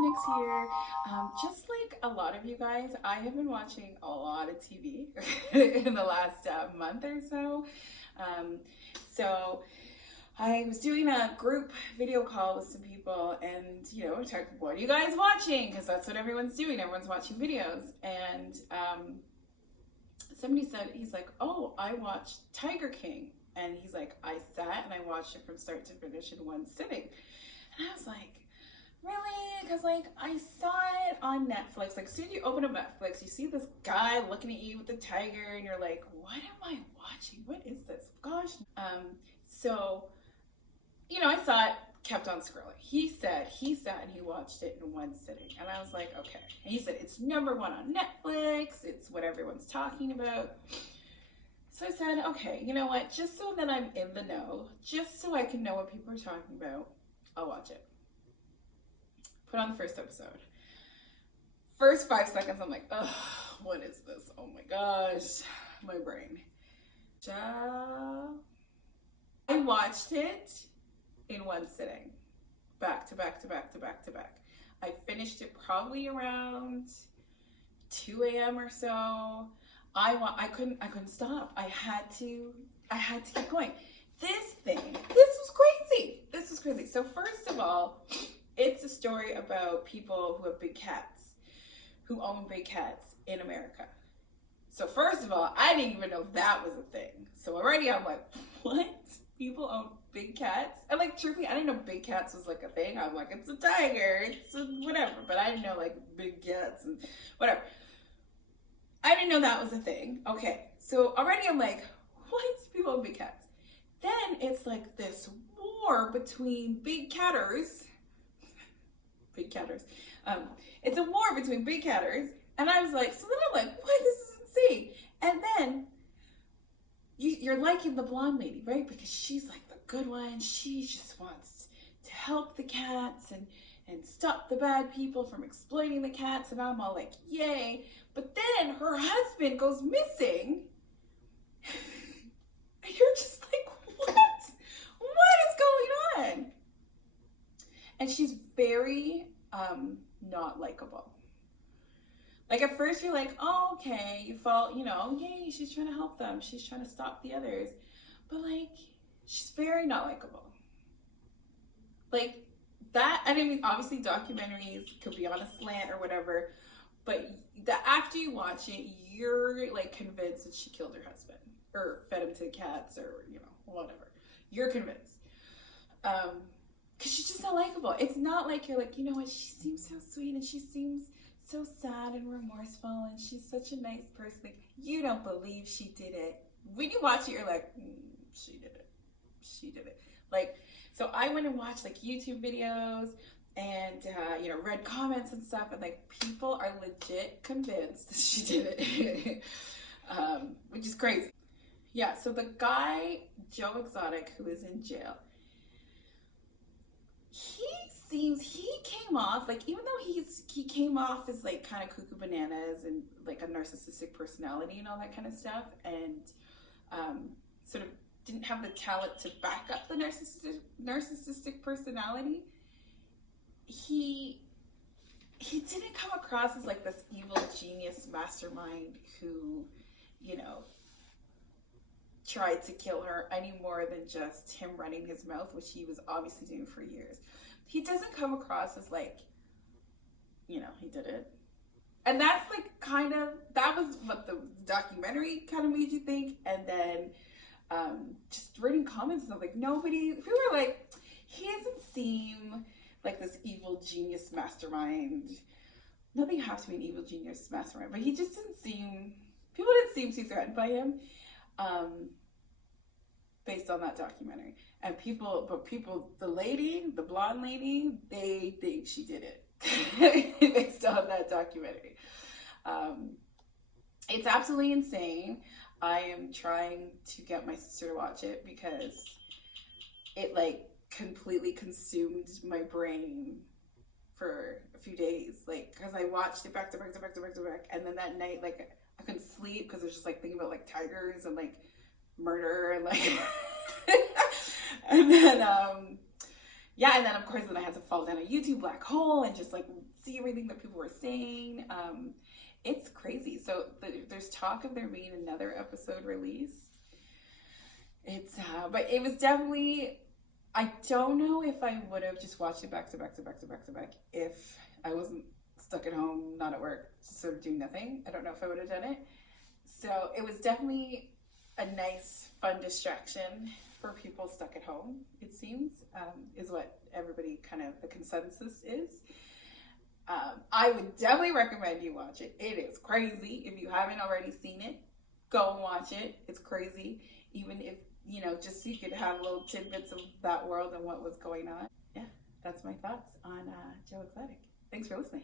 Nixx here. Just like a lot of you guys, I have been watching a lot of TV in the last month or so. So I was doing a group video call with some people and, talking, what are you guys watching? Because that's what everyone's doing. Everyone's watching videos. And somebody said, he's like, oh, I watched Tiger King. And he's like, I sat and I watched it from start to finish in one sitting. And I was like, really? Because I saw it on Netflix. As soon as you open up Netflix, you see this guy looking at you with the tiger and you're like, what am I watching? What is this? Gosh. So, I saw it, kept on scrolling. He sat and he watched it in one sitting. And I was like, okay. And he said, it's #1 on Netflix. It's what everyone's talking about. So I said, okay, you know what? Just so that I'm in the know, just so I can know what people are talking about, I'll watch it. Put on the first episode. First 5 seconds, I'm like, ugh, what is this? Oh my gosh, my brain. I watched it in one sitting, back to back to back to back to back. I finished it probably around 2 a.m. or so. I couldn't stop. I had to keep going. This was crazy. This was crazy. So first of all, it's a story about people who have big cats, who own big cats in America. So first of all, I didn't even know that was a thing. So already I'm like, what? People own big cats? And truthfully, I didn't know big cats was a thing. I'm like, it's a tiger, it's a whatever. But I didn't know big cats and whatever. I didn't know that was a thing. Okay, so already I'm like, what? People own big cats. Then it's this war between big catters. It's a war between big catters. And I was like, so then I'm like, what? This is insane. And then you're liking the blonde lady, right? Because she's the good one. She just wants to help the cats and stop the bad people from exploiting the cats. And I'm all like, yay. But then her husband goes missing. And you're just like, what? What is going on? And she's very not likable. At first you're like, oh, okay, you fall, yay, she's trying to help them. She's trying to stop the others. But she's very not likable. That, I mean, obviously documentaries could be on a slant or whatever, but after you watch it, you're convinced that she killed her husband or fed him to cats or, whatever. You're convinced. Because she's just not likable. It's not you're you know what, she seems so sweet and she seems so sad and remorseful and she's such a nice person. You don't believe she did it. When you watch it, you're like, she did it. She did it. So I went and watched YouTube videos and, read comments and stuff, and people are legit convinced that she did it, which is crazy. Yeah, so the guy, Joe Exotic, who is in jail, he came off, even though he came off as kind of cuckoo bananas and a narcissistic personality and all that kind of stuff, and sort of didn't have the talent to back up the narcissistic personality, he didn't come across as this evil genius mastermind who, tried to kill her any more than just him running his mouth, which he was obviously doing for years. He doesn't come across as he did it. And that's that was what the documentary kind of made you think. And then just reading comments and stuff, people were like, he doesn't seem like this evil genius mastermind. Nothing has to be an evil genius mastermind, but he just people didn't seem too threatened by him, based on that documentary. And the blonde lady, they think she did it based on that documentary. It's absolutely insane. I am trying to get my sister to watch it because it completely consumed my brain for a few days. Because I watched it back to back to back to back to back, and then that night I couldn't sleep because I was just thinking about tigers and murder and and then yeah, and then of course then I had to fall down a YouTube black hole and just like see everything that people were saying. It's crazy. So there's talk of there being another episode released. It's but it was definitely, I don't know if I would have just watched it back to back to back to back to back if I wasn't stuck at home, not at work, just sort of doing nothing. I don't know if I would have done it. So it was definitely a nice, fun distraction for people stuck at home, it seems, is what everybody kind of, the consensus is. I would definitely recommend you watch it. It is crazy. If you haven't already seen it, go and watch it. It's crazy. Even if, you know, just so you could have little tidbits of that world and what was going on. Yeah, that's my thoughts on Joe Exotic. Thanks for listening.